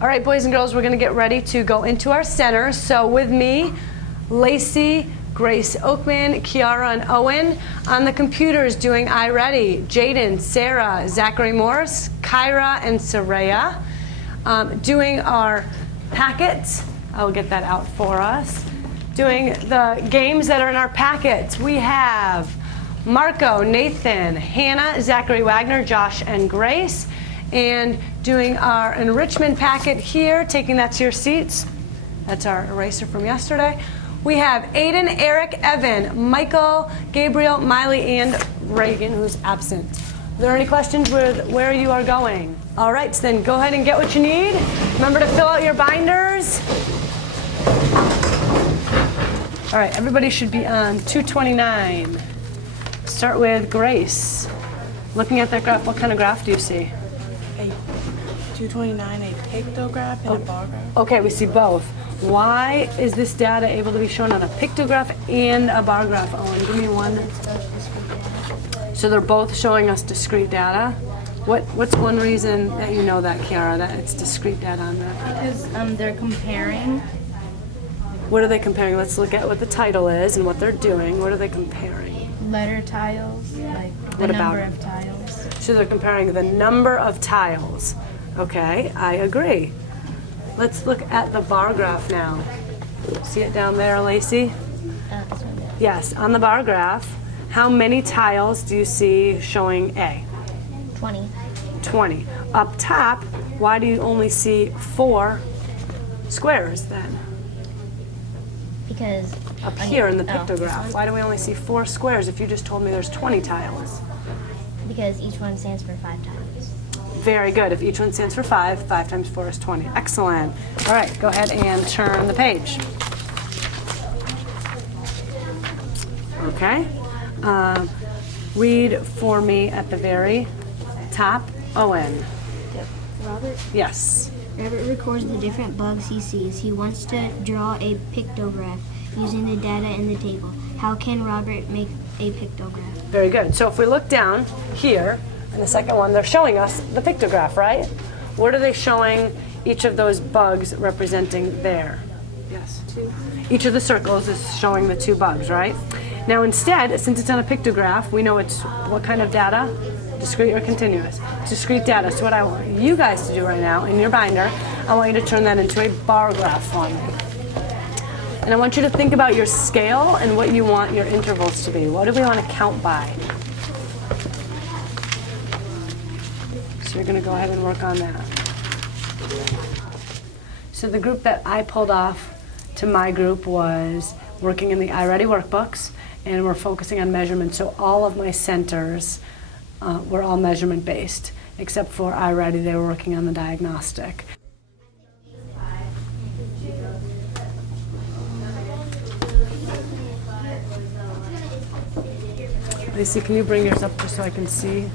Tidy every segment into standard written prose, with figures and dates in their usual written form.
All right, boys and girls, we're going to get ready to go into our center. So with me, Lacey, Grace Oakman, Kiara, and Owen. On the computers doing iReady, Jaden, Sarah, Zachary Morris, Kyra, and Saraya. Doing our packets. I'll get that out for us. Doing the games that are in our packets. We have Marco, Nathan, Hannah, Zachary Wagner, Josh, and Grace. And doing our enrichment packet here, taking that to your seats. That's our eraser from yesterday. We have Aiden, Eric, Evan, Michael, Gabriel, Miley, and Reagan, who's absent. Are there any questions with where you are going? All right, so then go ahead and get what you need. Remember to fill out your binders. All right, everybody should be on 229. Start with Grace. Looking at that graph, what kind of graph do you see? 229, a pictograph and a bar graph. Okay, we see both. Why is this data able to be shown on a pictograph and a bar graph? Owen, give me one. So they're both showing us discrete data. What's one reason that you know that, Kiara, that it's discrete data on that? Because they're comparing. What are they comparing? Let's look at what the title is and what they're doing. What are they comparing? Letter tiles, like the What about number it? of tiles. So they're comparing the number of tiles. Okay, I agree. Let's look at the bar graph now. See it down there, Lacey? This one. Yes, on the bar graph, how many tiles do you see showing A? 20. 20. Up top, why do you only see 4 squares then? Because Up here in the this pictograph, one? why do we only see 4 squares if you just told me there's 20 tiles? Because each one stands for 5 tiles. Very good. If each one stands for 5, 5 times 4 is 20. Excellent. All right, go ahead and turn the page. Okay. Read for me at the very top. Owen. Robert? Yes. Robert records the different bugs he sees. He wants to draw a pictograph using the data in the table. How can Robert make a pictograph? Very good. So if we look down here, in the second one, they're showing us the pictograph, right? What are they showing each of those bugs representing there? Yes. 2. Each of the circles is showing the 2 bugs, right? Now instead, since it's on a pictograph, we know it's what kind of data? Discrete or continuous? Discrete data. So what I want you guys to do right now in your binder, I want you to turn that into a bar graph for me. And I want you to think about your scale and what you want your intervals to be. What do we want to count by? So you're going to go ahead and work on that. So the group that I pulled off to my group was working in the iReady workbooks, and we're focusing on measurement. So all of my centers were all measurement based, except for iReady, they were working on the diagnostic. Lacey, can you bring yours up just so I can see?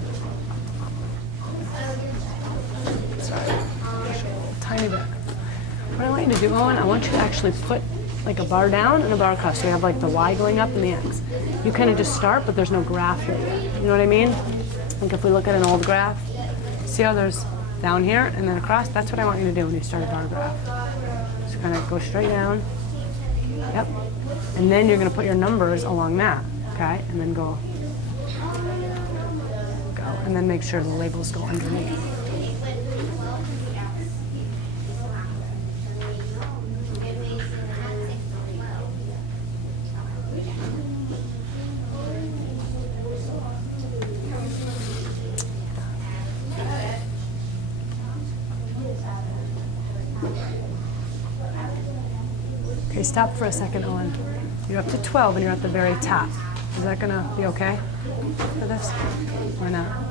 Sorry, push it a little tiny bit. What I want you to do, Owen, I want you to actually put like a bar down and a bar across. So you have like the Y going up and the X. You kind of just start, but there's no graph here yet. You know what I mean? Like if we look at an old graph, see how there's down here and then across? That's what I want you to do when you start a bar graph. So kind of go straight down. Yep. And then you're going to put your numbers along that, okay? And then go. And then make sure the labels go underneath. Okay, stop for a second, Owen. You're up to 12 and you're at the very top. Is that gonna be okay for this? Why not?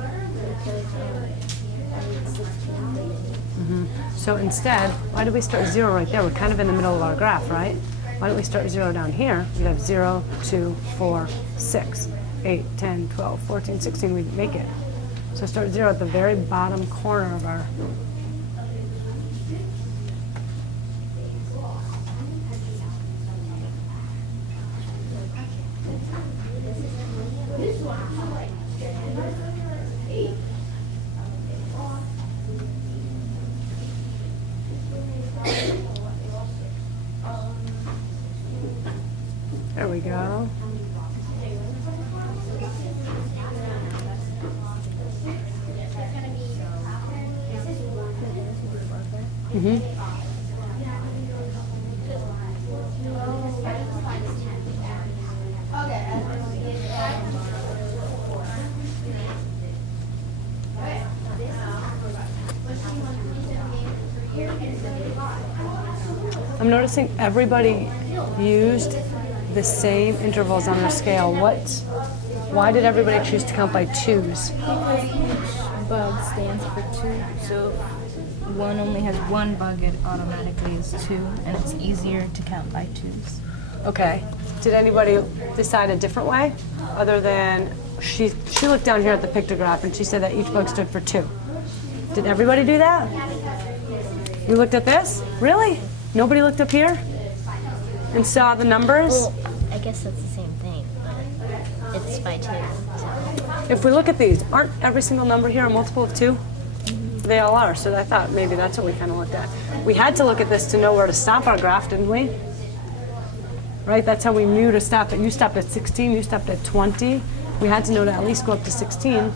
So instead, why did we start 0 right there? We're kind of in the middle of our graph, right? Why don't we start 0 down here? We'd have 0, 2, 4, 6, 8, 10, 12, 14, 16. We'd make it. So start 0 at the very bottom corner of our. There we go. I'm noticing everybody used the same intervals on their scale. Why did everybody choose to count by twos? Because each bug stands for 2, so if one only has one bug, it automatically is 2, and it's easier to count by 2s. Okay. Did anybody decide a different way? Other than, she looked down here at the pictograph and she said that each bug stood for 2. Did everybody do that? You looked at this? Really? Nobody looked up here and saw the numbers? Well, I guess that's the same thing, but it's by 2. So. If we look at these, aren't every single number here a multiple of 2? They all are, so I thought maybe that's what we kind of looked at. We had to look at this to know where to stop our graph, didn't we? Right, that's how we knew to stop it. You stopped at 16, you stopped at 20. We had to know to at least go up to 16.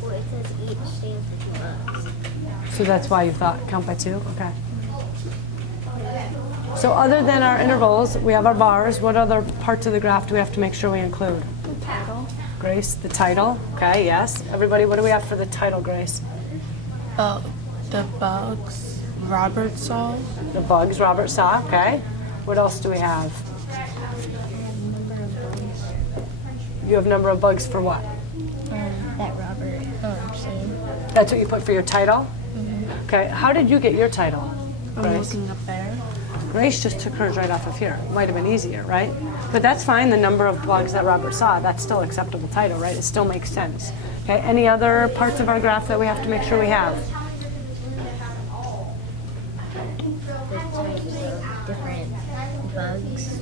Well, it says each stands for 2 bugs. So that's why you thought count by 2? Okay. So other than our intervals, we have our bars. What other parts of the graph do we have to make sure we include? The title. Grace, the title. Okay, yes. Everybody, what do we have for the title, Grace? The bugs Robert saw. The bugs Robert saw. Okay. What else do we have? You have number of bugs for what? That Robert seen. That's what you put for your title? Okay. How did you get your title, I'm Grace? looking up there. Grace just took hers right off of here. Might have been easier, right? But that's fine, the number of bugs that Robert saw, that's still acceptable title, right? It still makes sense. Okay, any other parts of our graph that we have to make sure we have? The types of different bugs.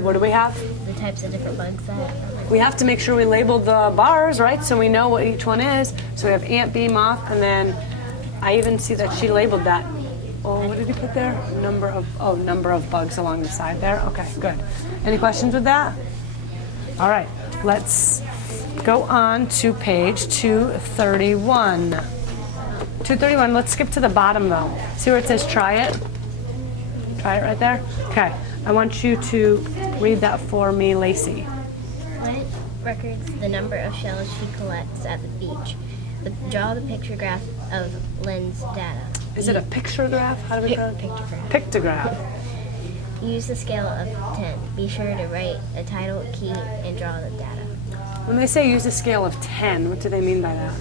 What do we have? The types of different bugs that. We have to make sure we label the bars, right? So we know what each one is. So we have ant, bee, moth, and then I even see that she labeled that. Oh, what did you put there? Number of bugs along the side there. Okay, good. Any questions with that? All right, let's go on to page 231. 231, let's skip to the bottom though. See where it says try it? Try it right there? Okay, I want you to read that for me, Lacey. What records the number of shells she collects at the beach? Draw the picture graph of Lynn's data. Is it a picture graph? How do we pronounce it? Pictograph. Pictograph. Use the scale of 10. Be sure to write a title, key, and draw the data. When they say use a scale of 10, what do they mean by that?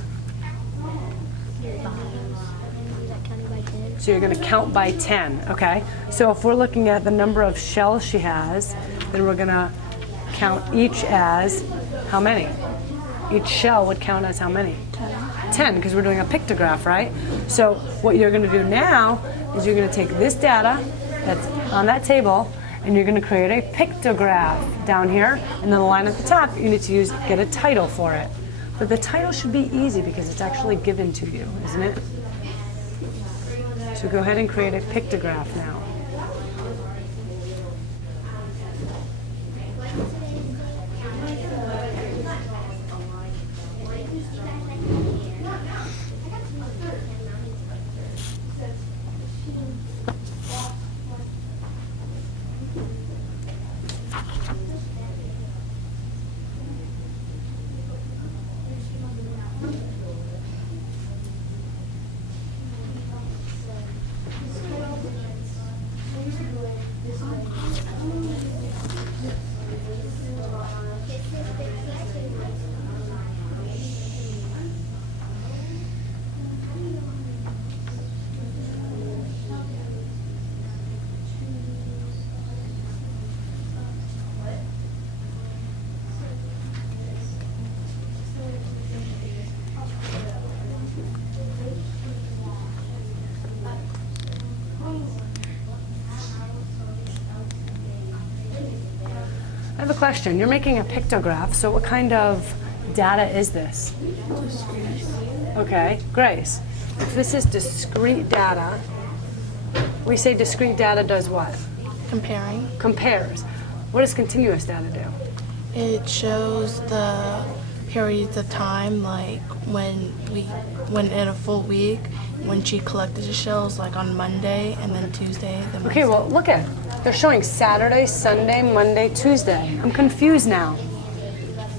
So you're going to count by 10, okay? So if we're looking at the number of shells she has, then we're going to count each as how many? Each shell would count as how many? 10, because we're doing a pictograph, right? So what you're going to do now is you're going to take this data that's on that table and you're going to create a pictograph down here, and then the line at the top you need to get a title for it. But the title should be easy because it's actually given to you, isn't it? So go ahead and create a pictograph now. I have a question. You're making a pictograph, so what kind of data is this? Okay, Grace. If this is discrete data, we say discrete data does what? Comparing. Compares. What does continuous data do? It shows the periods of time, like when in a full week, when she collected the shells, like on Monday and then Tuesday. Then Okay, well, look at it. They're showing Saturday, Sunday, Monday, Tuesday. I'm confused now.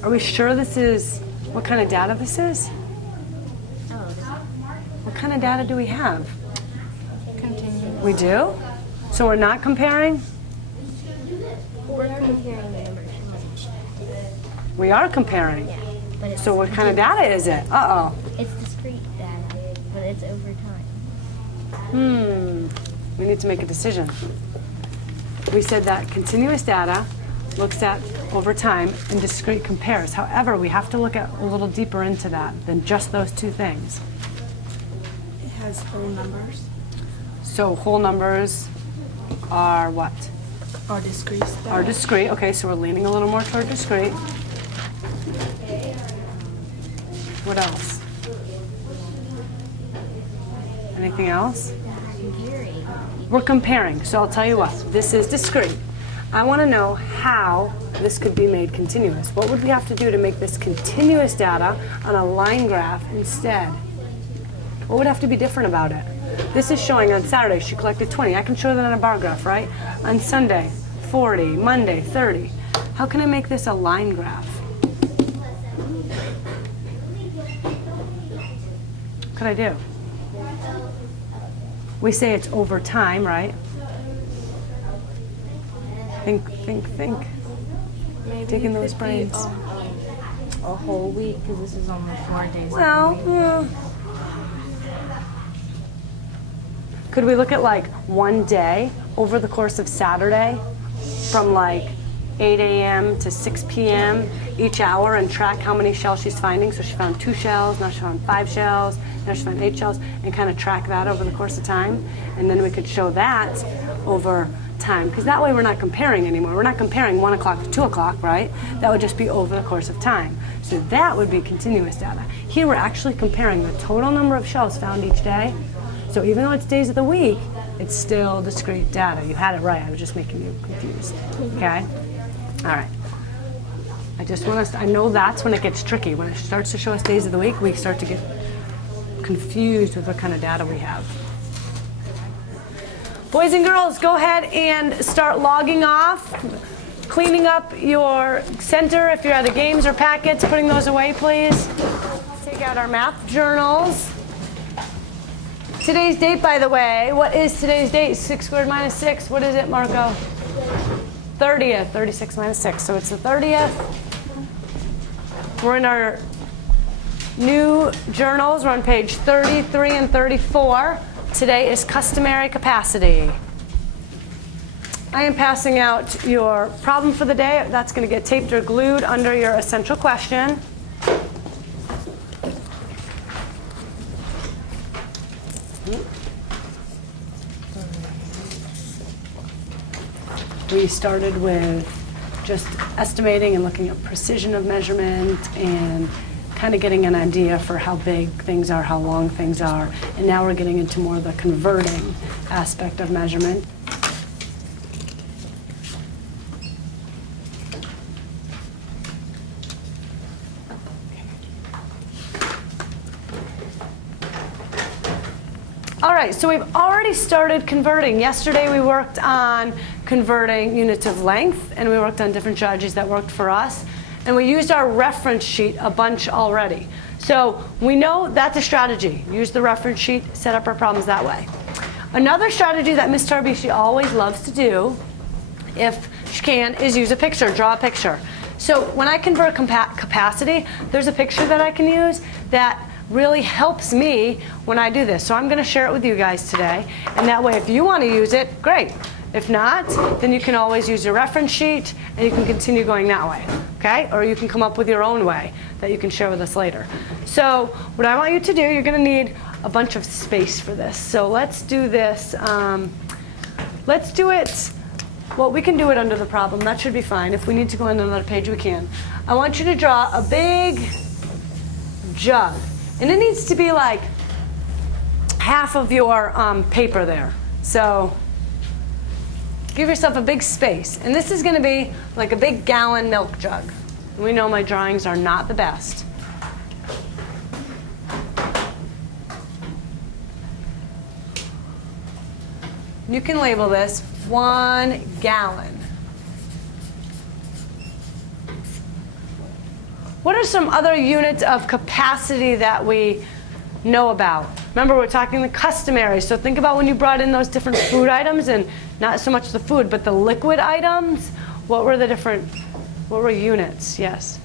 Are we sure this is what kind of data this is? What kind of data do we have? Continue. We do? So we're not comparing? We're comparing the number of shells. We are comparing. Yeah, but it's, So what kind of data is it? Uh-oh. it's discrete data, but it's over time. We need to make a decision. We said that continuous data looks at over time and discrete compares. However, we have to look at a little deeper into that than just those two things. It has whole numbers So whole numbers are what? or discrete data. Are discrete. Okay, so we're leaning a little more toward discrete. What else? Anything else? We're comparing. So I'll tell you what. This is discrete. I want to know how this could be made continuous. What would we have to do to make this continuous data on a line graph instead? What would have to be different about it? This is showing on Saturday she collected 20. I can show that on a bar graph, right? On Sunday, 40. Monday, 30. How can I make this a line graph? What could I do? We say it's over time, right? Think. Maybe Taking it those could brains. be a whole week, because this is only 4 days. Well, yeah. Could we look at like one day over the course of Saturday from like 8 a.m. to 6 p.m. each hour and track how many shells she's finding? So she found 2 shells, now she found 5 shells, now she found 8 shells, and kind of track that over the course of time. And then we could show that over time, because that way we're not comparing anymore. We're not comparing 1 o'clock to 2 o'clock, right? That would just be over the course of time. So that would be continuous data. Here we're actually comparing the total number of shells found each day. So even though it's days of the week, it's still discrete data. You had it right. I was just making you confused. Okay? All right. I just want us, I know that's when it gets tricky. When it starts to show us days of the week, we start to get confused with what kind of data we have. Boys and girls, go ahead and start logging off, cleaning up your center if you're out of games or packets, putting those away, please. Take out our math journals. Today's date, by the way, what is today's date? 6 squared minus 6. What is it, Marco? 30th. 36 minus 6. So it's the 30th. We're in our new journals. We're on page 33 and 34. Today is customary capacity. I am passing out your problem for the day. That's going to get taped or glued under your essential question. We started with just estimating and looking at precision of measurement and kind of getting an idea for how big things are, how long things are. And now we're getting into more of the converting aspect of measurement. All right, so we've already started converting. Yesterday we worked on converting units of length, and we worked on different strategies that worked for us. And we used our reference sheet a bunch already. So we know that's a strategy. Use the reference sheet, set up our problems that way. Another strategy that Ms. Tarabishi always loves to do, if she can, is use a picture, draw a picture. So when I convert capacity, there's a picture that I can use that really helps me when I do this. So I'm going to share it with you guys today. And that way, if you want to use it, great. If not, then you can always use your reference sheet and you can continue going that way. Okay? Or you can come up with your own way that you can share with us later. So what I want you to do, you're going to need a bunch of space for this. So let's do this. Let's do it Well, we can do it under the problem. That should be fine. If we need to go on another page, we can. I want you to draw a big jug. And it needs to be like half of your paper there. So give yourself a big space. And this is going to be like a big gallon milk jug. We know my drawings are not the best. You can label this 1 gallon. What are some other units of capacity that we know about? Remember, we're talking the customary. So think about when you brought in those different food items, and not so much the food, but the liquid items. What were units? Yes.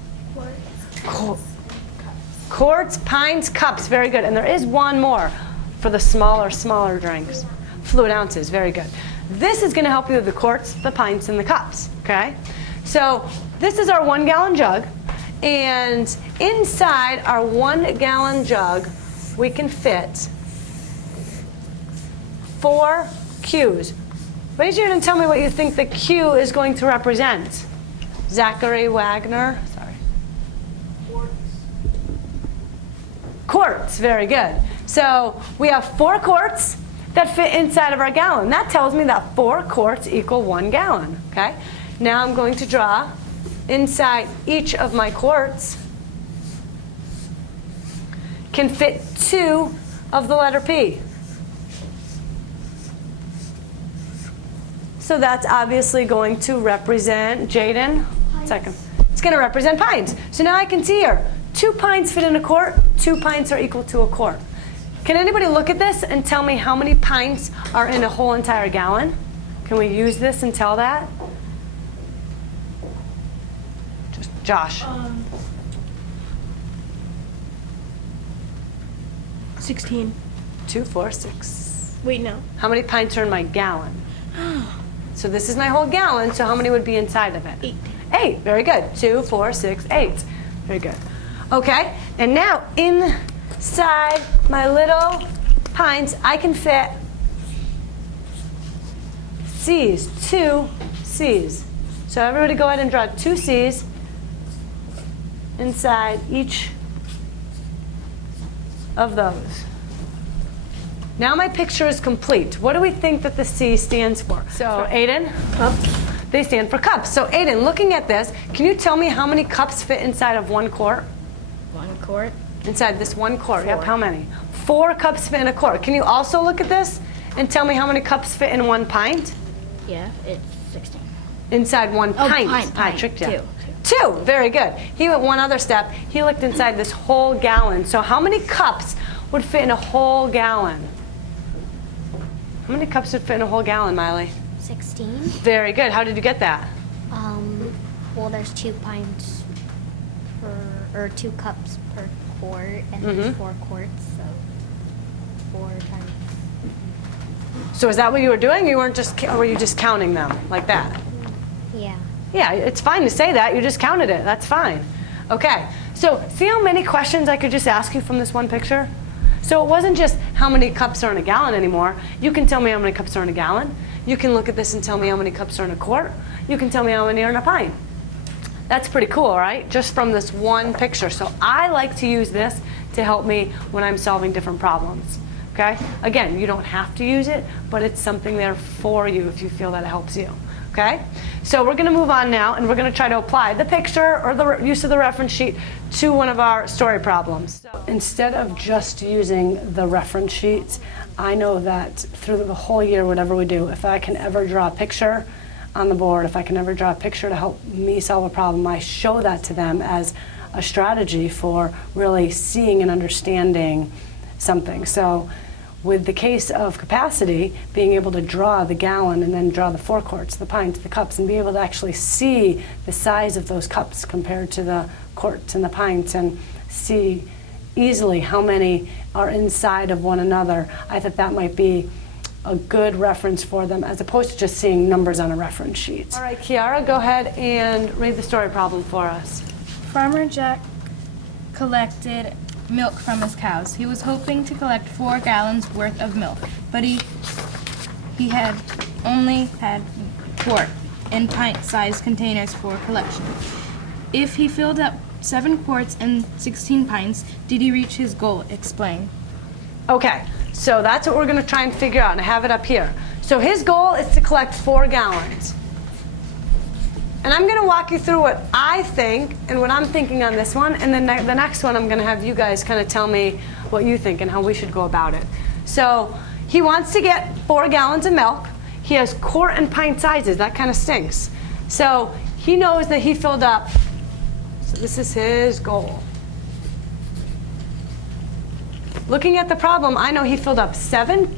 Quarts, pints, cups. Very good. And there is one more for the smaller drinks. Fluid ounces. Very good. This is going to help you with the quarts, the pints, and the cups. Okay? So this is our 1 gallon jug. And inside our 1 gallon jug, we can fit 4 Qs. Raise your hand and tell me what you think the Q is going to represent. Zachary Wagner. Sorry. Quarts. Very good. So we have 4 quarts that fit inside of our gallon. That tells me that 4 quarts equal 1 gallon. Okay? Now I'm going to draw inside each of my quarts can fit 2 of the letter P. So that's obviously going to represent, Jaden, second. It's going to represent pints. So now I can see here, 2 pints fit in a quart, 2 pints are equal to a quart. Can anybody look at this and tell me how many pints are in a whole entire gallon? Can we use this and tell that? Just Josh. 16. 2, 4, 6. Wait, no. How many pints are in my gallon? So this is my whole gallon, so how many would be inside of it? 8. 8, very good. 2, 4, 6, 8. Very good. Okay, and now inside my little pints, I can fit C's, 2 C's. So everybody go ahead and draw 2 C's inside each of those. Now my picture is complete. What do we think that the C stands for? So Aiden? Cups. They stand for cups. So Aiden, looking at this, can you tell me how many cups fit inside of 1 quart? 1 quart. Inside this 1 quart, 4. Yep, how many? 4 cups fit in a quart. Can you also look at this and tell me how many cups fit in 1 pint? Yeah, it's 16. Inside 1 pint. Pint. I tricked you. 2. 2, very good. He went one other step. He looked inside this whole gallon. So how many cups would fit in a whole gallon? How many cups would fit in a whole gallon, Miley? 16. Very good. How did you get that? Well, there's 2 pints or 2 cups per quart, and there's 4 quarts, so 4 times. So is that what you were doing? You weren't just, or were you just counting them like that? Yeah. Yeah, it's fine to say that. You just counted it. That's fine. Okay. So see how many questions I could just ask you from this one picture? So it wasn't just how many cups are in a gallon anymore. You can tell me how many cups are in a gallon. You can look at this and tell me how many cups are in a quart. You can tell me how many are in a pint. That's pretty cool, right? Just from this one picture. So I like to use this to help me when I'm solving different problems. Okay? Again, you don't have to use it, but it's something there for you if you feel that it helps you. Okay? So we're going to move on now, and we're going to try to apply the picture or the use of the reference sheet to one of our story problems. So instead of just using the reference sheets, I know that through the whole year, whatever we do, if I can ever draw a picture on the board, if I can ever draw a picture to help me solve a problem, I show that to them as a strategy for really seeing and understanding something. So with the case of capacity, being able to draw the gallon and then draw the 4 quarts, the pints, the cups, and be able to actually see the size of those cups compared to the quarts and the pints and see easily how many are inside of one another, I thought that might be a good reference for them as opposed to just seeing numbers on a reference sheet. All right, Kiara, go ahead and read the story problem for us. Farmer Jack collected milk from his cows. He was hoping to collect 4 gallons worth of milk, but he had only had quart. and pint-sized containers for collection. If he filled up 7 quarts and 16 pints, did he reach his goal? Explain. Okay, so that's what we're going to try and figure out, and I have it up here. So his goal is to collect 4 gallons. And I'm going to walk you through what I think and what I'm thinking on this one, and then the next one I'm going to have you guys kind of tell me what you think and how we should go about it. So he wants to get 4 gallons of milk. He has quart and pint sizes. That kind of stinks. So he knows that he filled up. So this is his goal. Looking at the problem, I know he filled up 7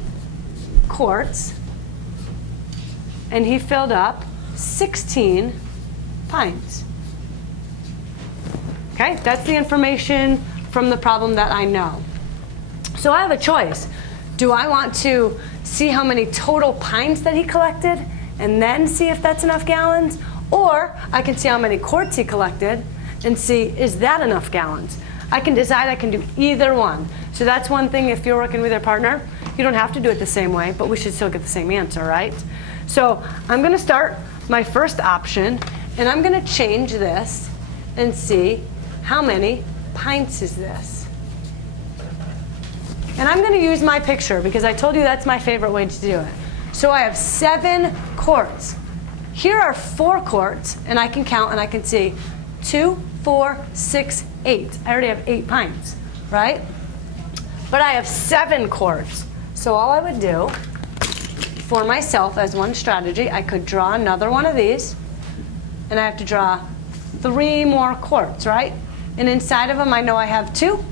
quarts, and he filled up 16 pints. Okay, that's the information from the problem that I know. So I have a choice. Do I want to see how many total pints that he collected and then see if that's enough gallons? Or I can see how many quarts he collected and see, is that enough gallons? I can decide I can do either one. So that's one thing if you're working with your partner. You don't have to do it the same way, but we should still get the same answer, right? So I'm going to start my first option, and I'm going to change this and see how many pints is this. And I'm going to use my picture because I told you that's my favorite way to do it. So I have 7 quarts. Here are 4 quarts, and I can count and I can see 2, 4, 6, 8. I already have 8 pints, right? But I have 7 quarts. So all I would do for myself as one strategy, I could draw another one of these, and I have to draw 3 more quarts, right? And inside of them, I know I have 2.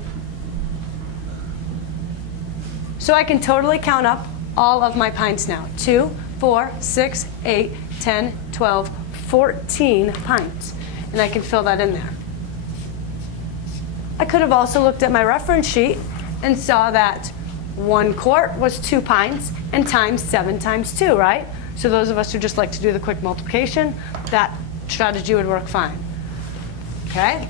So I can totally count up all of my pints now. 2, 4, 6, 8, 10, 12, 14 pints. And I can fill that in there. I could have also looked at my reference sheet and saw that 1 quart was 2 pints and times 7 times 2, right? So those of us who just like to do the quick multiplication, that strategy would work fine. Okay?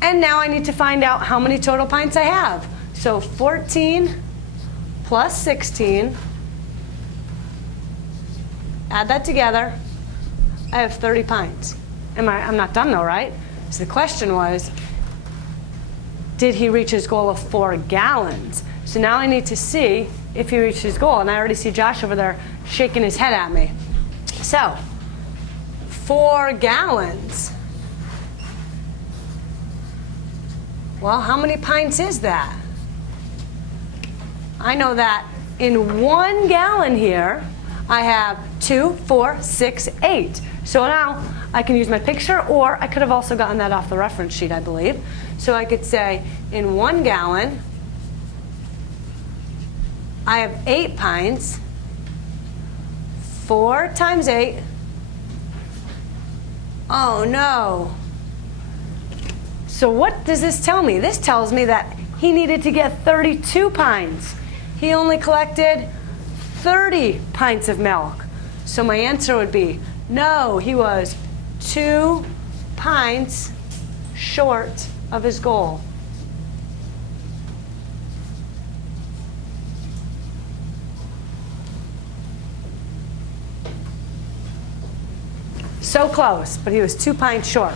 And now I need to find out how many total pints I have. So 14 plus 16, add that together, I have 30 pints. I'm not done though, right? So the question was, did he reach his goal of 4 gallons? So now I need to see if he reached his goal. And I already see Josh over there shaking his head at me. So 4 gallons. Well, how many pints is that? I know that in 1 gallon here, I have 2, 4, 6, 8. So now I can use my picture, or I could have also gotten that off the reference sheet, I believe. So I could say in 1 gallon, I have 8 pints. 4 times 8. Oh no. So what does this tell me? This tells me that he needed to get 32 pints. He only collected 30 pints of milk. So my answer would be no, he was 2 pints short of his goal. So close, but he was 2 pints short.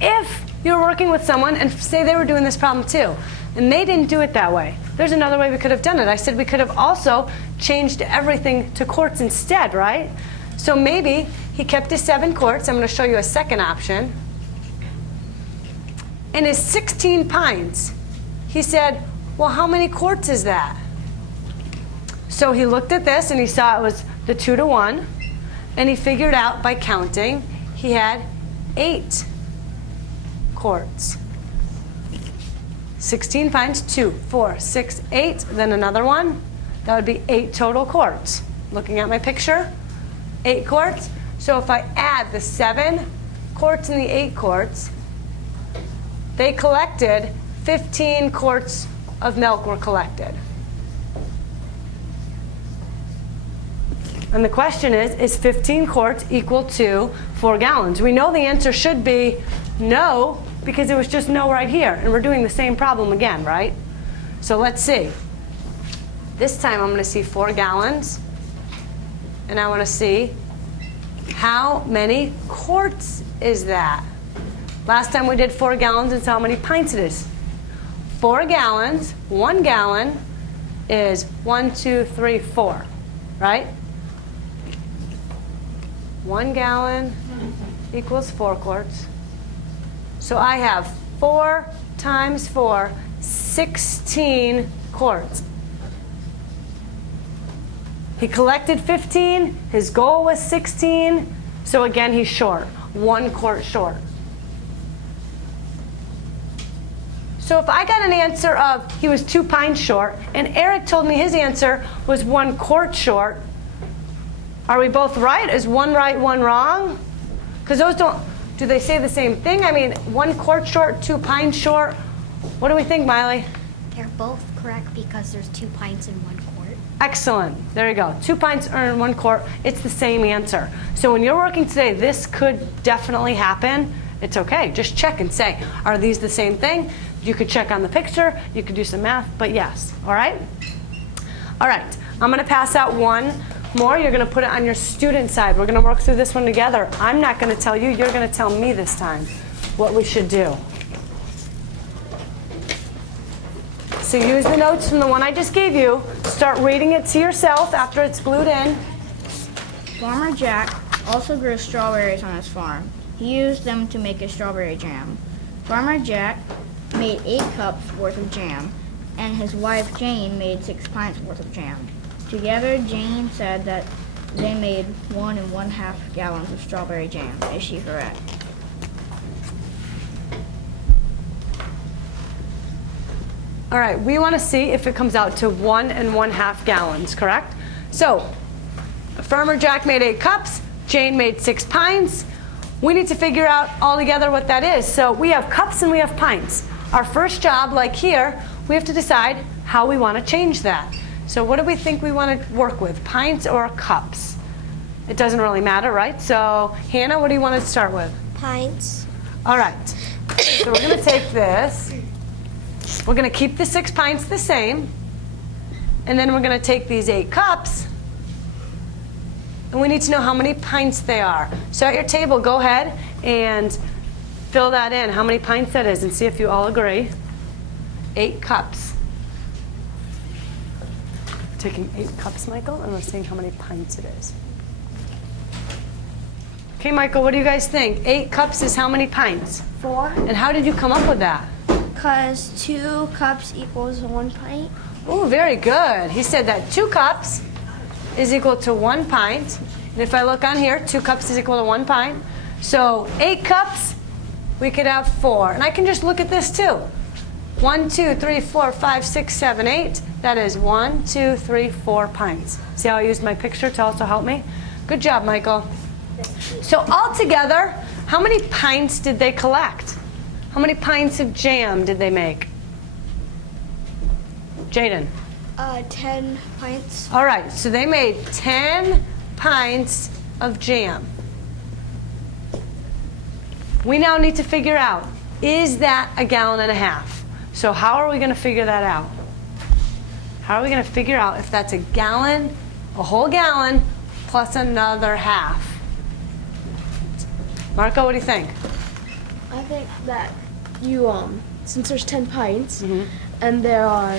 If you're working with someone and say they were doing this problem too, and they didn't do it that way, there's another way we could have done it. I said we could have also changed everything to quarts instead, right? So maybe he kept his 7 quarts. I'm going to show you a second option. And his 16 pints, he said, well, how many quarts is that? So he looked at this and he saw it was the 2 to 1, and he figured out by counting he had 8 quarts. 16 pints, 2, 4, 6, 8, then another one. That would be 8 total quarts. Looking at my picture, 8 quarts. So if I add the 7 quarts and the 8 quarts, they collected 15 quarts of milk were collected. And the question is 15 quarts equal to 4 gallons? We know the answer should be no, because it was just no right here. And we're doing the same problem again, right? So let's see. This time I'm going to see 4 gallons. And I want to see how many quarts is that? Last time we did 4 gallons, and how many pints it is. 4 gallons, 1 gallon is 1, 2, 3, 4, right? 1 gallon equals 4 quarts. So I have 4 times 4, 16 quarts. He collected 15, his goal was 16, so again he's short, 1 quart short. So if I got an answer of he was 2 pints short, and Eric told me his answer was 1 quart short, are we both right? Is one right, one wrong? Because those don't, do they say the same thing? I mean, 1 quart short, 2 pints short. What do we think, Miley? They're both correct because there's 2 pints in 1 quart. Excellent. There you go. 2 pints in 1 quart. It's the same answer. So when you're working today, this could definitely happen. It's okay. Just check and say, are these the same thing? You could check on the picture. You could do some math, but yes. All right? All right. I'm going to pass out one more. You're going to put it on your student side. We're going to work through this one together. I'm not going to tell you. You're going to tell me this time what we should do. So use the notes from the one I just gave you. Start reading it to yourself after it's glued in. Farmer Jack also grew strawberries on his farm. He used them to make a strawberry jam. Farmer Jack made 8 cups worth of jam, and his wife Jane made 6 pints worth of jam. Together, Jane said that they made 1 1/2 gallons of strawberry jam. Is she correct? All right, we want to see if it comes out to 1 1/2 gallons, correct? So, Farmer Jack made 8 cups, Jane made 6 pints. We need to figure out all together what that is. So we have cups and we have pints. Our first job, like here, we have to decide how we want to change that. So what do we think we want to work with, pints or cups? It doesn't really matter, right? So Hannah, what do you want to start with? Pints. All right, so we're going to take this. We're going to keep the 6 pints the same. And then we're going to take these 8 cups. And we need to know how many pints they are. So at your table, go ahead and fill that in, how many pints that is, and see if you all agree. 8 cups. Taking 8 cups, Michael, and we're seeing how many pints it is. Okay, Michael, what do you guys think? 8 cups is how many pints? 4. And how did you come up with that? Because 2 cups equals 1 pint. Oh, very good. He said that 2 cups is equal to 1 pint. And if I look on here, 2 cups is equal to 1 pint. So 8 cups, we could have 4. And I can just look at this too. 1, 2, 3, 4, 5, 6, 7, 8. That is 1, 2, 3, 4 pints. See how I used my picture to also help me? Good job, Michael. So altogether, how many pints did they collect? How many pints of jam did they make? Jaden. 10 pints. All right, so they made 10 pints of jam. We now need to figure out, is that a gallon and a half? So how are we going to figure that out? How are we going to figure out if that's a gallon, a whole gallon, plus another half? Marco, what do you think? I think that you, since there's 10 pints, and there are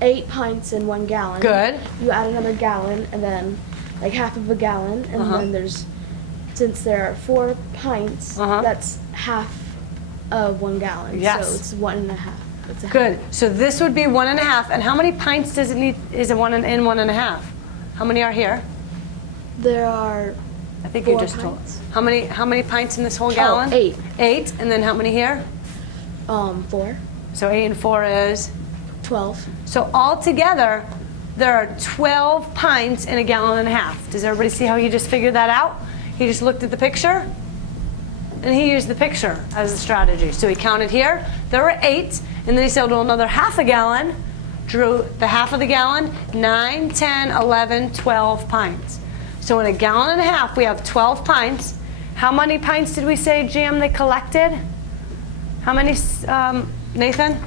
8 pints in 1 gallon. Good. You add another gallon, and then like half of a gallon, and then there's, since there are 4 pints, that's half of 1 gallon. Yes. So it's 1 1/2. It's a Good. So this would be 1 1/2. And how many pints does it need? Is it 1 in 1 1/2? How many are here? There are I think 4 you just told. pints. How many pints in this whole gallon? 8. 8. And then how many here? 4, So 8 and 4 is? 12. So altogether, there are 12 pints in a gallon and a half. Does everybody see how he just figured that out? He just looked at the picture, and he used the picture as a strategy. So he counted here, there were 8, and then he said, well, another half a gallon, drew the half of the gallon, 9, 10, 11, 12 pints. So in a gallon and a half, we have 12 pints. How many pints did we say jam they collected? How many, Nathan?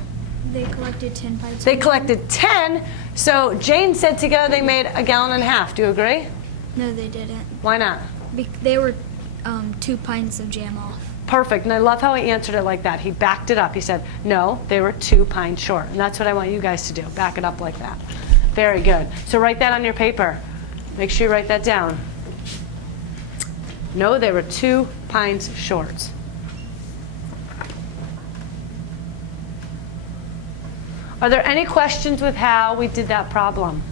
They collected 10 pints. They collected 10, so Jane said together they made 1.5 gallons. Do you agree? No, they didn't. Why not? They were 2 pints of jam off. Perfect, and I love how he answered it like that. He backed it up. He said, no, they were 2 pints short, and that's what I want you guys to do. Back it up like that. Very good. So write that on your paper. Make sure you write that down. No, they were 2 pints short. Are there any questions with how we did that problem?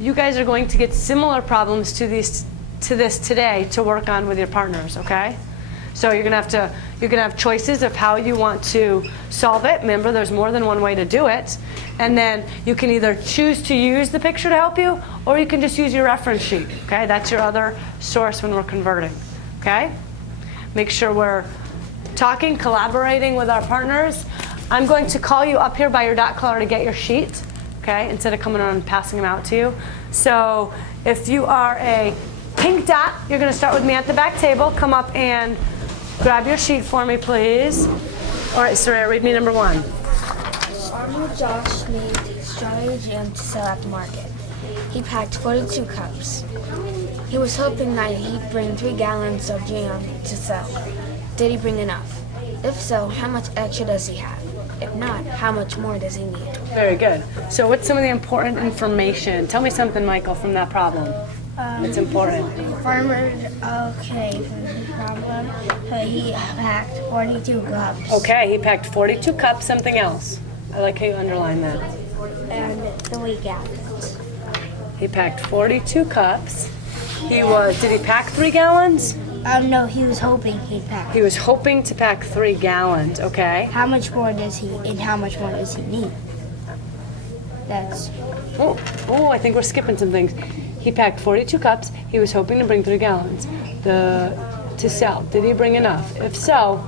You guys are going to get similar problems to this today to work on with your partners, okay? So you're gonna have choices of how you want to solve it. Remember, there's more than one way to do it. And then you can either choose to use the picture to help you, or you can just use your reference sheet, okay? That's your other source when we're converting, okay? Make sure we're talking, collaborating with our partners. I'm going to call you up here by your dot color to get your sheet, okay, instead of coming around and passing them out to you. So if you are a pink dot, you're going to start with me at the back table. Come up and grab your sheet for me, please. All right, Sarah, read me number 1. Farmer Josh made strawberry jam to sell at the market. He packed 42 cups. He was hoping that he'd bring 3 gallons of jam to sell. Did he bring enough? If so, how much extra does he have? If not, how much more does he need? Very good. So what's some of the important information? Tell me something, Michael, from that problem. It's important. Farmer, okay, for the problem, he packed 42 cups. Okay, he packed 42 cups, something else. I like how you underline that. And 3 gallons. He packed 42 cups. Did he pack 3 gallons? No, he was hoping he'd pack. He was hoping to pack 3 gallons, okay? How much more does he need? That's Oh, I think we're skipping some things. He packed 42 cups. He was hoping to bring 3 gallons to sell. Did he bring enough? If so,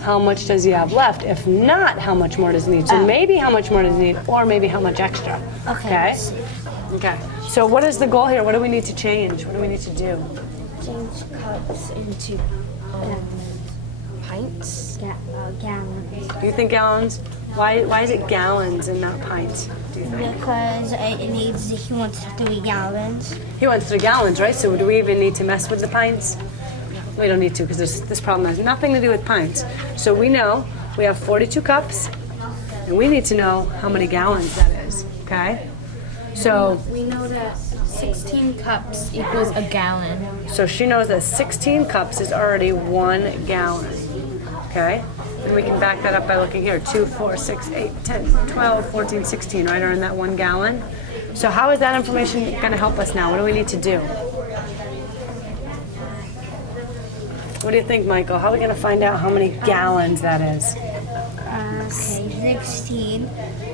how much does he have left? If not, how much more does he need? So maybe how much more does he need, or maybe how much extra. Okay? Okay. So what is the goal here? What do we need to change? What do we need to do? Change cups into pints. Gallons. Do you think gallons? Why is it gallons and not pints? Do you think? because he wants 3 gallons. He wants 3 gallons, right? So do we even need to mess with the pints? We don't need to, because this problem has nothing to do with pints. So we know we have 42 cups, and we need to know how many gallons that is, okay? So We know that 16 cups equals a gallon. So she knows that 16 cups is already 1 gallon, okay? And we can back that up by looking here. 2, 4, 6, 8, 10, 12, 14, 16, right? Are in that 1 gallon. So how is that information going to help us now? What do we need to do? What do you think, Michael? How are we going to find out how many gallons that is? Okay, 16.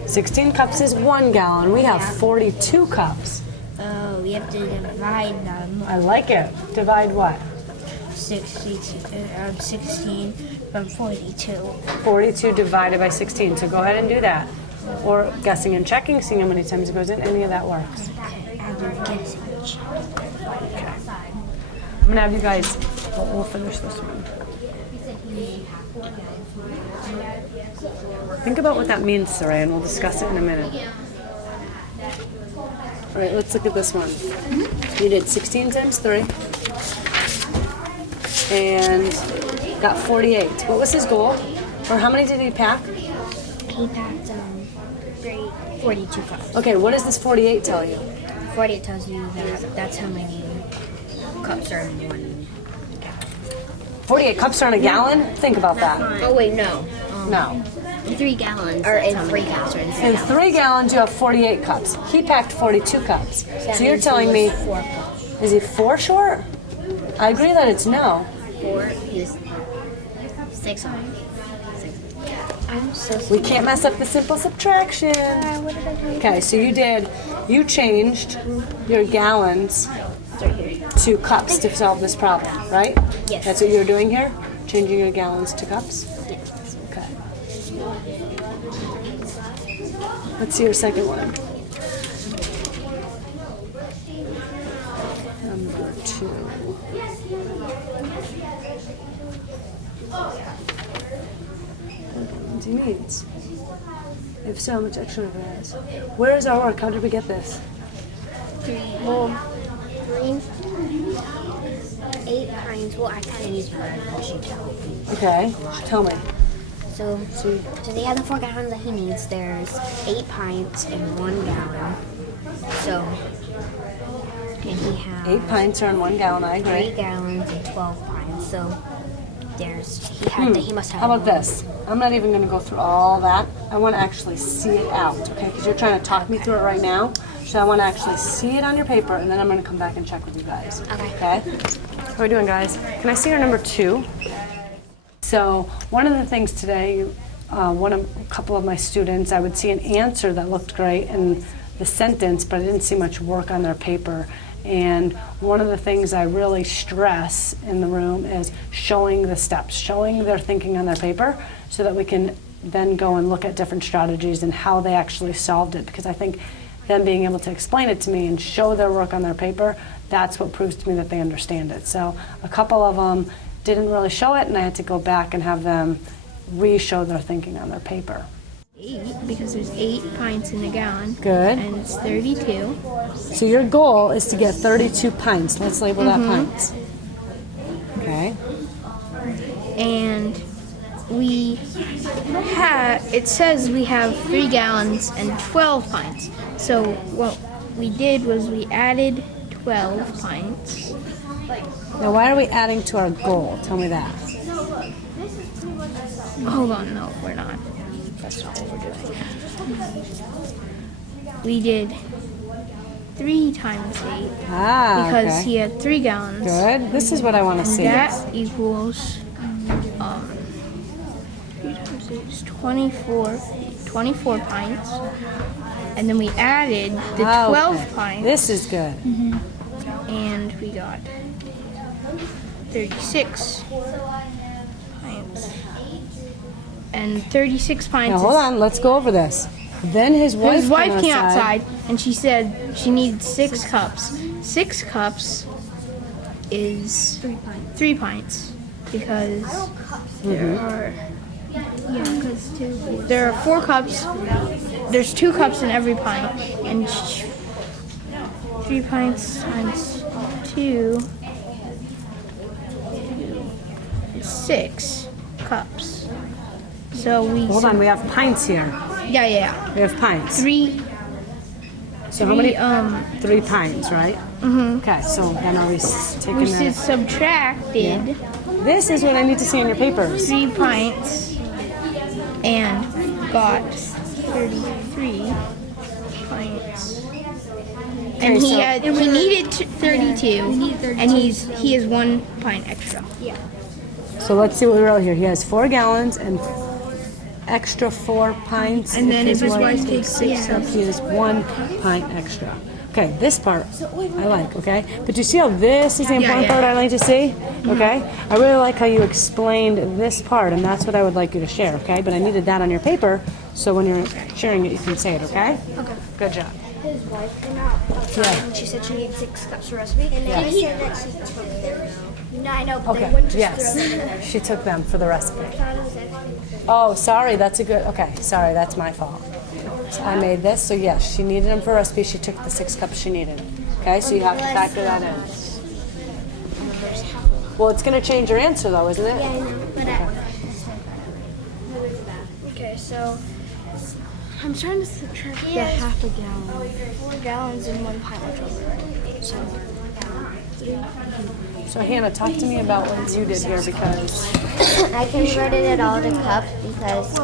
16 cups is 1 gallon. We have 42 cups. Oh, we have to divide them. I like it. Divide what? 16 from 42. 42 divided by 16. So go ahead and do that. Or guessing and checking, seeing how many times it goes in. Any of that works. I do guessing. I'm going to have you guys, we'll finish this one. Think about what that means, Saray, and we'll discuss it in a minute. All right, let's look at this one. You did 16 times 3 and got 48. What was his goal? Or how many did he pack? He packed 42 cups. Okay, what does this 48 tell you? 48 tells you that that's how many cups are in 1 gallon. 48 cups are in a gallon? Think about that. Oh wait, no. No. 3 gallons. Or in 3 cups. Or in 3 In 3 gallons, you have 48 cups. He packed 42 cups. So you're telling me, 4 cups. is he 4 short? I agree that it's no. 4. He's 6. I'm so We can't mess up the simple subtraction. Okay, so you changed your gallons to cups to solve this problem, right? Yes. That's what you're doing here? Changing your gallons to cups? Yes. Okay. Let's see your second one. Number 2. What do you mean? If so, how much extra of it is? Where is our work? How did we get this? Well, 8 pints. Well, I kind of used her sheet towel. Okay, tell me. So they have the 4 gallons that he needs. There's 8 pints in 1 gallon. So, and he has 8 pints are in 1 gallon, I 3 agree. gallons and 12 pints. So he must have. How about this? I'm not even going to go through all that. I want to actually see it out, okay? Because you're trying to talk me through it right now. So I want to actually see it on your paper, and then I'm going to come back and check with you guys. Okay? How are we doing, guys? Can I see your number 2? So one of the things today, a couple of my students, I would see an answer that looked great in the sentence, but I didn't see much work on their paper. And one of the things I really stress in the room is showing the steps, showing their thinking on their paper, so that we can then go and look at different strategies and how they actually solved it. Because I think them being able to explain it to me and show their work on their paper, that's what proves to me that they understand it. So a couple of them didn't really show it, and I had to go back and have them re-show their thinking on their paper. 8, because there's 8 pints in a gallon. Good. And it's 32. So your goal is to get 32 pints. Let's label that pints. Okay. And it says we have 3 gallons and 12 pints. So what we did was we added 12 pints. Now, why are we adding to our goal? Tell me that. Hold on, no, we're not. That's not what we're doing. We did 3 times 8 because okay. he had 3 gallons. Good. This is what I want to see. That equals 3 times 8 is 24 pints. And then we added the 12 pints. This is good. And we got 36 pints. And 36 pints. Now, hold on. Let's go over this. Then his wife Came outside and she said she needed 6 cups. 6 cups is 3 pints because there are 4 cups. There's 2 cups in every pint, and 3 pints times 2 is 6 cups. So Hold on. We have pints here. Yeah. We have pints. 3. So how many? 3 pints, right? Mm-hmm. Okay. So then are we taking We that? subtracted This is what I need to see on your papers. 3 pints and got 33 pints. And we needed 32, and he has 1 pint extra. So let's see what we wrote here. He has 4 gallons and extra 4 pints. And then if his wife takes 6 cups, he has 1 pint extra. Okay, this part I like, okay? But you see how this is the important part I like to see? Okay? I really like how you explained this part, and that's what I would like you to share, okay? But I needed that on your paper, so when you're sharing it, you can say it, okay? Okay. Good job. His wife came out outside and she said she needed 6 cups for recipe. And then he said that she took them. No, I know, but they wouldn't just throw them in there. She took them for the recipe. I thought it was actually Oh, sorry, that's a good, okay, sorry, that's my fault. So I made this, so yes, she needed them for a recipe, she took the 6 cups she needed. Okay, so you have to factor that in. Well, it's gonna change your answer though, isn't it? Yeah, I know, but Okay, so I'm trying to subtract the half a gallon. 4 gallons and 1 pint of sugar. So Hannah, talk to me about what you did here because I converted it all to cups because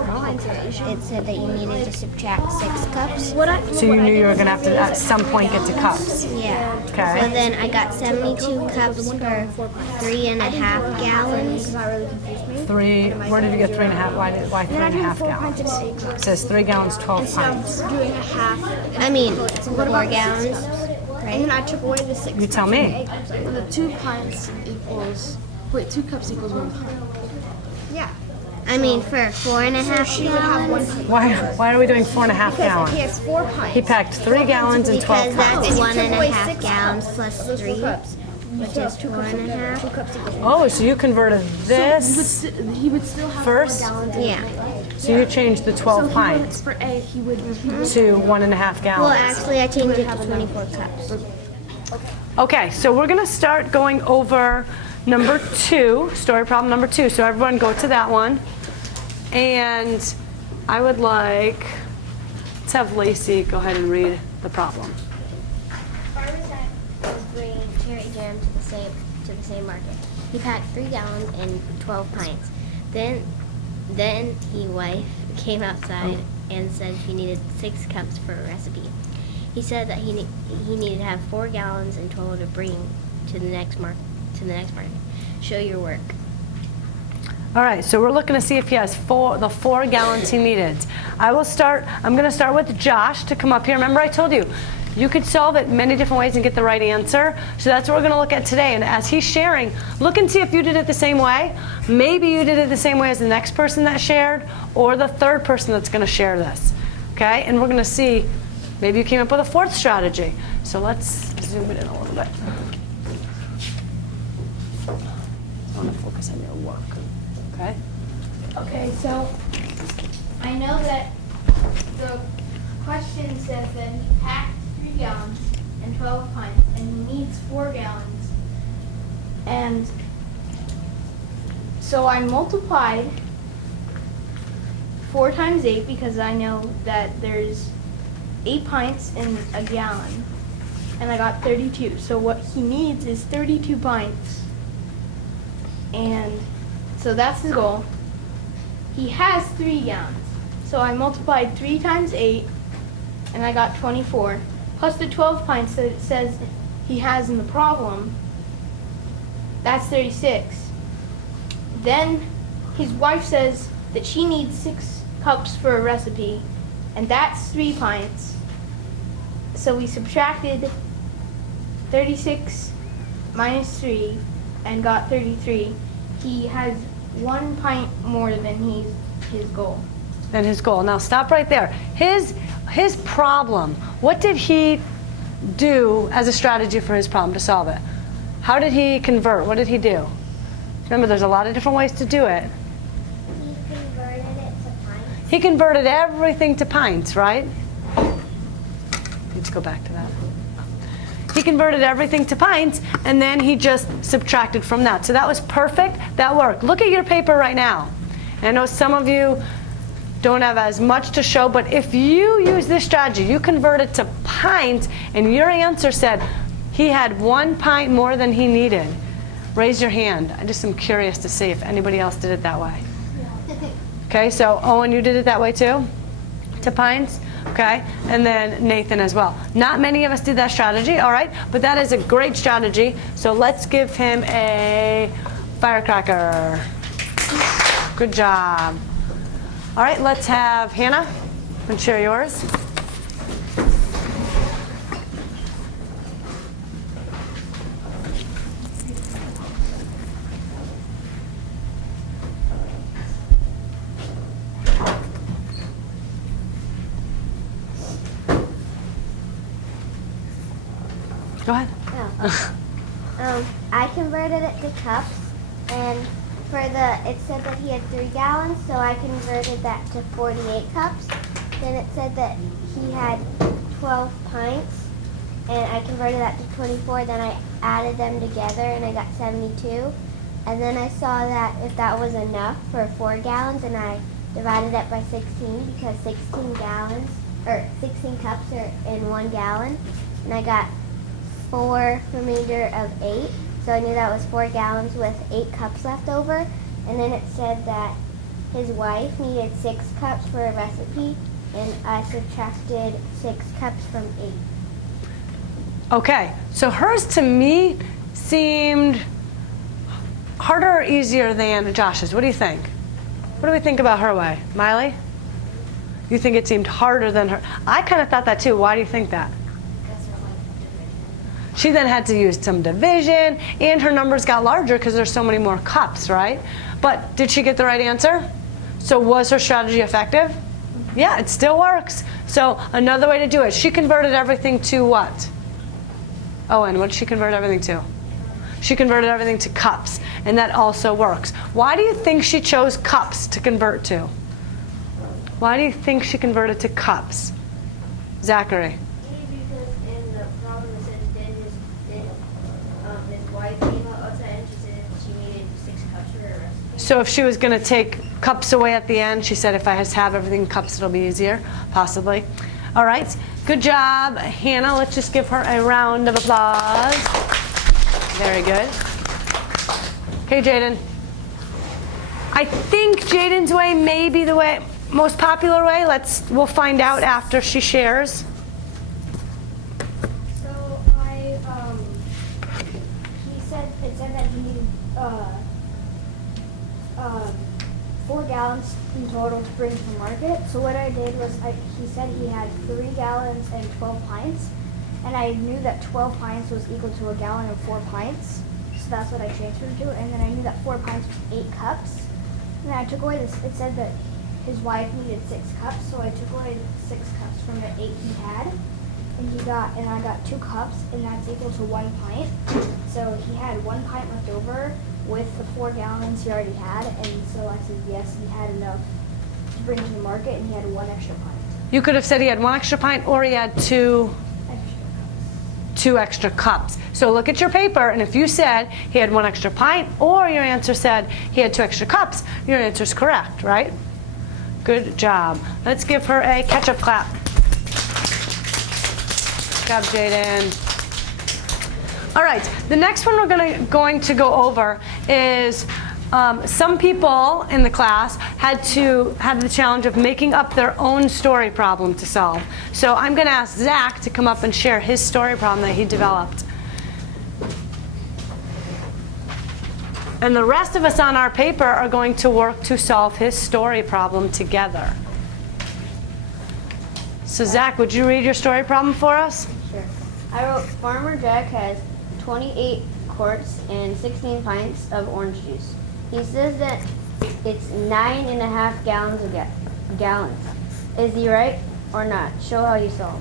it said that you needed to subtract 6 cups. so you knew you were gonna have to at some point get to cups. Yeah. Okay. So then I got 72 cups for 3.5 gallons. 3, where did you get 3.5? Why 3.5 gallons? It says 3 gallons, 12 pints. Doing a half. I mean, 4 gallons. And then I took away the 6 You tell me. The 2 pints equals. Wait, 2 cups equals 1 pint. Yeah. I mean, for 4.5 She would have 1 gallons. pint. Why are we doing 4.5 He gallons? has 4 pints. He packed 3 gallons and 12 Because pints. that's And you took away 1.5 6 gallons plus 3, which is 4.5. 2 cups equals 1. Oh, so you converted this He would still have first? 4 gallons. Yeah. So you changed the 12 pints For A, he would. to 1.5 gallons. Well, actually, I changed it to 24 cups. Okay, so we're gonna start going over number 2, story problem number 2. So everyone go to that one. And I would like, let's have Lacey go ahead and read the problem. Farmer Zach was bringing cherry jam to the same market. He packed 3 gallons and 12 pints. Then his wife came outside and said she needed 6 cups for a recipe. He said that he needed to have 4 gallons in total to bring to the next market. Show your work. All right, so we're looking to see if he has the 4 gallons he needed. I'm gonna start with Josh to come up here. Remember I told you, you could solve it many different ways and get the right answer. So that's what we're gonna look at today. And as he's sharing, look and see if you did it the same way. Maybe you did it the same way as the next person that shared, or the third person that's gonna share this, okay? And we're gonna see, maybe you came up with a 4th strategy. So let's zoom it in a little bit. I wanna focus on your work, okay? Okay, so I know that the question says that he packed 3 gallons and 12 pints, and he needs 4 gallons. And so I multiplied 4 times 8 because I know that there's 8 pints in a gallon, and I got 32. So what he needs is 32 pints. And so that's his goal. He has 3 gallons. So I multiplied 3 times 8, and I got 24. Plus the 12 pints that it says he has in the problem, that's 36. Then his wife says that she needs 6 cups for a recipe, and that's 3 pints. So we subtracted 36 minus 3 and got 33. He has 1 pint more than his goal. Than his goal. Now stop right there. His problem, what did he do as a strategy for his problem to solve it? How did he convert? What did he do? Remember, there's a lot of different ways to do it. He converted it to pints. He converted everything to pints, right? Let's go back to that. He converted everything to pints, and then he just subtracted from that. So that was perfect. That worked. Look at your paper right now. And I know some of you don't have as much to show, but if you use this strategy, you convert it to pints, and your answer said he had 1 pint more than he needed, raise your hand. I just am curious to see if anybody else did it that way. Okay, so Owen, you did it that way too? To pints? Okay, and then Nathan as well. Not many of us did that strategy, all right, but that is a great strategy. So let's give him a firecracker. Good job. All right, let's have Hannah and share yours. Go ahead. I converted it to cups, and it said that he had 3 gallons, so I converted that to 48 cups. Then it said that he had 12 pints, and I converted that to 24. Then I added them together, and I got 72. And then I saw that if that was enough for 4 gallons, and I divided it by 16 because 16 cups are in 1 gallon, and I got 4 remainder of 8. So I knew that was 4 gallons with 8 cups left over. And then it said that his wife needed 6 cups for a recipe, and I subtracted 6 cups from 8. Okay, so hers to me seemed harder or easier than Josh's. What do you think? What do we think about her way? Miley? You think it seemed harder than her? I kind of thought that too. Why do you think that? She then had to use some division, and her numbers got larger because there's so many more cups, right? But did she get the right answer? So was her strategy effective? Yeah, it still works. So another way to do it, she converted everything to what? Owen, what did she convert everything to? She converted everything to cups, and that also works. Why do you think she chose cups to convert to? Why do you think she converted to cups? Zachary. Because in the problem it says then his wife came out outside and she said she needed 6 cups for her recipe. So if she was going to take cups away at the end, she said if I just have everything in cups, it'll be easier, possibly. All right, good job, Hannah. Let's just give her a round of applause. Very good. Okay, Jaden. I think Jaden's way may be the way, most popular way. We'll find out after she shares. So it said that he needed 4 gallons in total to bring to the market. So what I did was he said he had 3 gallons and 12 pints, and I knew that 12 pints was equal to a gallon and 4 pints. So that's what I transferred to, and then I knew that 4 pints was 8 cups. And then I took away this. It said that his wife needed 6 cups, so I took away 6 cups from the 8 he had, and I got 2 cups, and that's equal to 1 pint. So he had 1 pint left over with the 4 gallons he already had, and so I said yes, he had enough to bring to the market, and he had 1 extra pint. You could have said he had 1 extra pint, or he had 2 extra cups. So look at your paper, and if you said he had 1 extra pint, or your answer said he had 2 extra cups, your answer is correct, right? Good job. Let's give her a catch-up clap. Good job, Jaden. All right, the next one we're going to go over is some people in the class had the challenge of making up their own story problem to solve. So I'm going to ask Zach to come up and share his story problem that he developed. And the rest of us on our paper are going to work to solve his story problem together. So Zach, would you read your story problem for us? Sure. I wrote, Farmer Jack has 28 quarts and 16 pints of orange juice. He says that it's 9.5 gallons. Is he right or not? Show how you solve.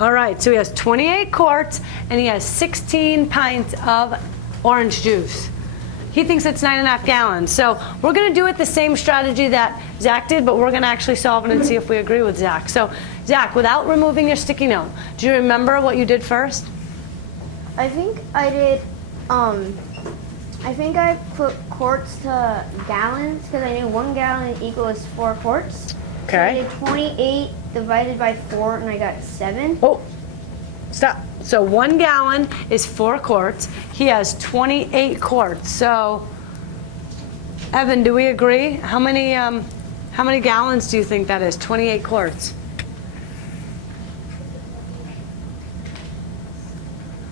All right, so he has 28 quarts and he has 16 pints of orange juice. He thinks it's 9.5 gallons. So we're going to do it the same strategy that Zach did, but we're going to actually solve it and see if we agree with Zach. So Zach, without removing your sticky note, do you remember what you did first? I think I did, I put quarts to gallons because I knew 1 gallon equals 4 quarts. Okay. So I did 28 divided by 4 and I got 7. Oh, stop. So 1 gallon is 4 quarts. He has 28 quarts. So, Evan, do we agree? How many gallons do you think that is? 28 quarts.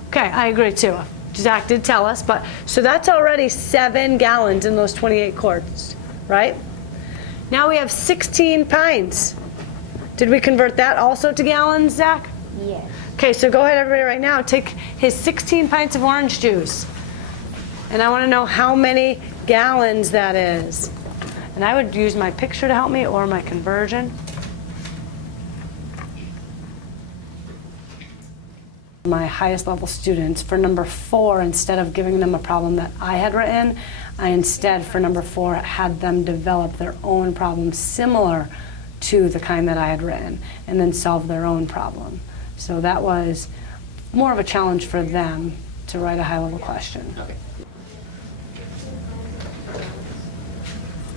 Okay, I agree too. Zach did tell us, but so that's already 7 gallons in those 28 quarts, right? Now we have 16 pints. Did we convert that also to gallons, Zach? Yes. Okay, so go ahead, everybody, right now. Take his 16 pints of orange juice. And I want to know how many gallons that is. And I would use my picture to help me or my conversion. My highest level students, for number 4, instead of giving them a problem that I had written, I instead, for number 4, had them develop their own problem similar to the kind that I had written, and then solve their own problem. So that was more of a challenge for them to write a high-level question. Okay.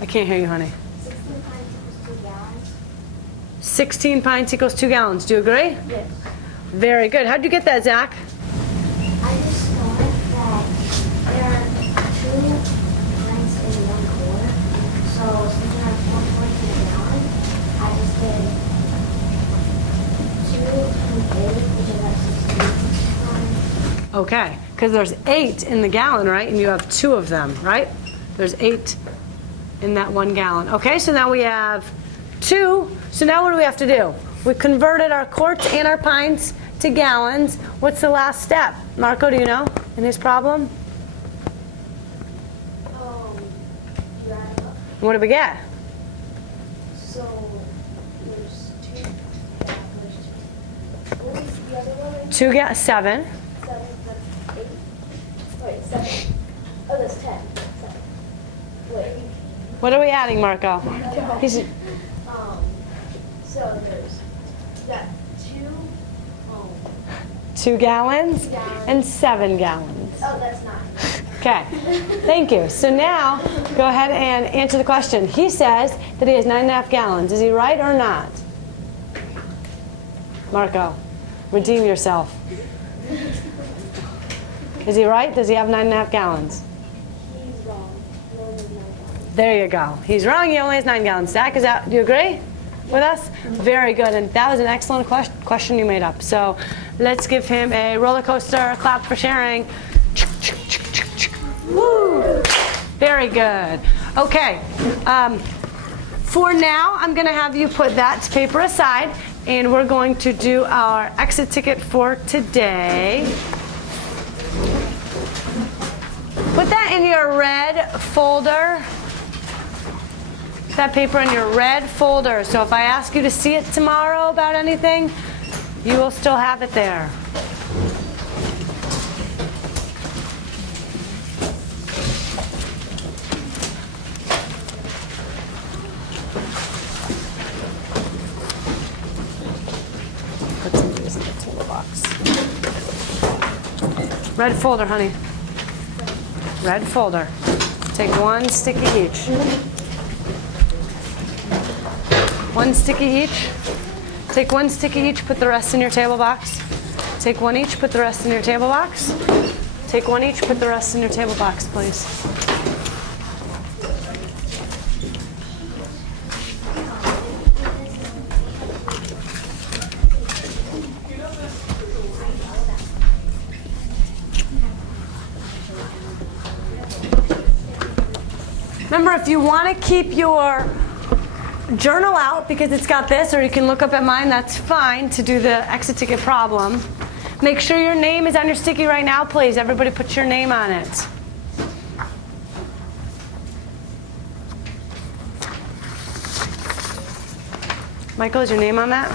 I can't hear you, honey. 16 pints equals 2 gallons. 16 pints equals 2 gallons. Do you agree? Yes. Very good. How'd you get that, Zach? I just thought that there are 2 pints in 1 quart. So since you have 4 quarts in a gallon, I just did 2 and 8, which is like 16. Okay, because there's 8 in the gallon, right? And you have 2 of them, right? There's 8 in that 1 gallon. Okay, so now we have 2. So now what do we have to do? We converted our quarts and our pints to gallons. What's the last step? Marco, do you know in his problem? You add up. What do we get? So there's 2. What was the other one? 7. 7, that's 8. Wait, 7. Oh, that's 10. 7. Wait. What are we adding, Marco? He's So there's got 2 gallons, 2 gallons. and 7 gallons. Oh, that's 9. Okay, thank you. So now, go ahead and answer the question. He says that he has 9.5 gallons. Is he right or not? Marco, redeem yourself. Is he right? Does he have 9.5 gallons? He's wrong. He only has 9 gallons. There you go. He's wrong. He only has 9 gallons. Zach, do you agree with us? Very good. And that was an excellent question you made up. So let's give him a roller coaster clap for sharing. Woo! Very good. Okay. For now, I'm going to have you put that paper aside, and we're going to do our exit ticket for today. Put that in your red folder. That paper in your red folder. So if I ask you to see it tomorrow about anything, you will still have it there. Put some of these in the table box. Red folder, honey. Red folder. Take 1 sticky each. 1 sticky each. Take 1 sticky each, put the rest in your table box. Take 1 each, put the rest in your table box. Take 1 each, put the rest in your table box, please. Remember, if you want to keep your journal out because it's got this, or you can look up at mine, that's fine to do the exit ticket problem. Make sure your name is on your sticky right now, please. Everybody put your name on it. Michael, is your name on that?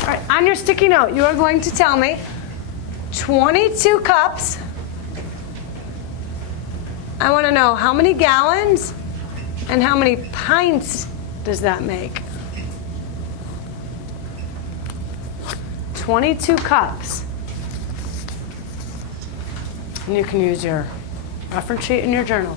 All right, on your sticky note, you are going to tell me 22 cups. I want to know how many gallons and how many pints does that make? 22 cups. And you can use your reference sheet in your journal.